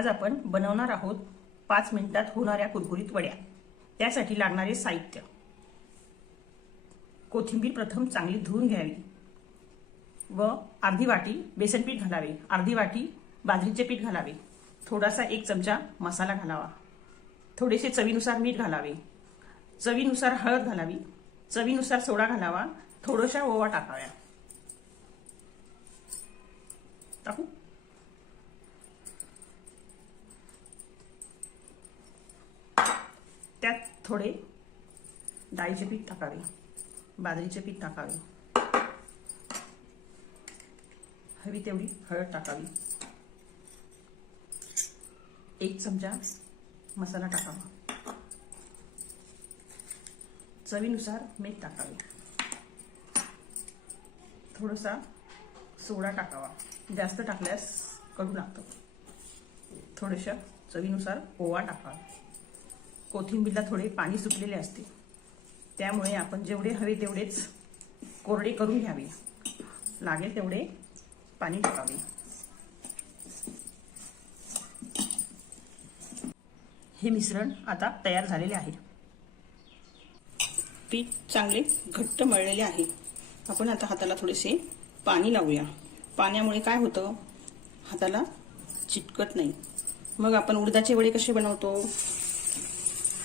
आज आपण बनवणार आहोत 5 मिनिटात होणाऱ्या कुरकुरीत वड्या। त्यासाठी लागणारे साहित्य: कोथिंबीर प्रथम चांगली धुवून घ्यावी व अर्धी वाटी बेसन पीठ घालावे, अर्धी वाटी बाजरीचे पीठ घालावे, थोडासा 1 चमचा मसाला घालावा, थोडेसे चवीनुसार मीठ घालावे, चवीनुसार हळद घालावी, चवीनुसार सोडा घालावा, थोडासा ओवा टाकावा। टाकू त्यात थोडे डाळीचे पीठ टाकावे, बाजरीचे पीठ टाकावे, हवी तेवढी हळद टाकावी, 1 चमचा मसाला टाकावा, चवीनुसार मीठ टाकावे, थोडासा सोडा टाकावा, जास्त टाकल्यास कडू लागतं, थोडेशा चवीनुसार ओवा टाकावा। कोथिंबीरला थोडे पाणी सुटलेले असते, त्यामुळे आपण जेवढे हवे तेवढेच कोरडे करून घ्यावे, लागेल तेवढे पाणी टाकावे। हे मिश्रण आता तयार झालेले आहे। पीठ चांगले घट्ट मळलेले आहे। आपण आता हाताला थोडेसे पाणी लावूया। पाण्यामुळे काय होतं, हाताला चिटकत नाही। मग आपण उडदाचे वडे कसे बनवतो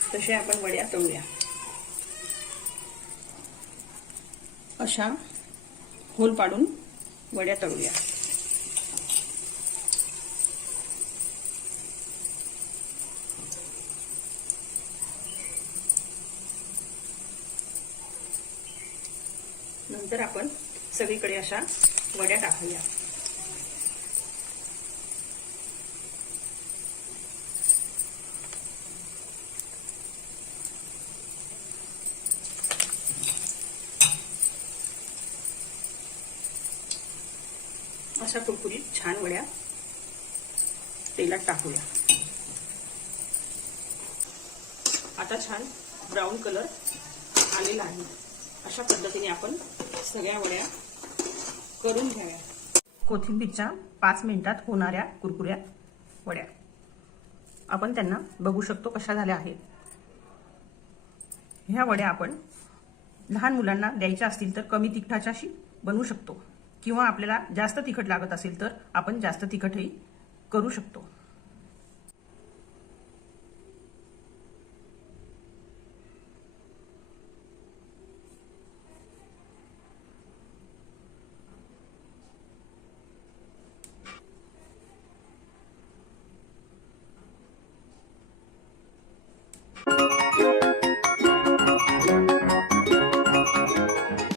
तसे आपण वड्या तळूया। अशा होल पाडून वड्या तळूया। नंतर आपण सगळीकडे अशा वड्या टाकूया। अशा कुरकुरीत छान वड्या तेलात टाकूया। आता छान ब्राऊन कलर आलेला आहे। अशा पद्धतीने आपण सगळ्या वड्या करून घ्याव्या। कोथिंबीरच्या 5 मिनिटात होणाऱ्या कुरकुऱ्या वड्या आपण त्यांना बघू शकतो कशा झाल्या आहेत। ह्या वड्या आपण लहान मुलांना द्यायच्या असतील तर कमी तिखटाच्याशी बनवू शकतो, किंवा आपल्याला जास्त तिखट लागत असेल तर आपण जास्त तिखटही करू शकतो।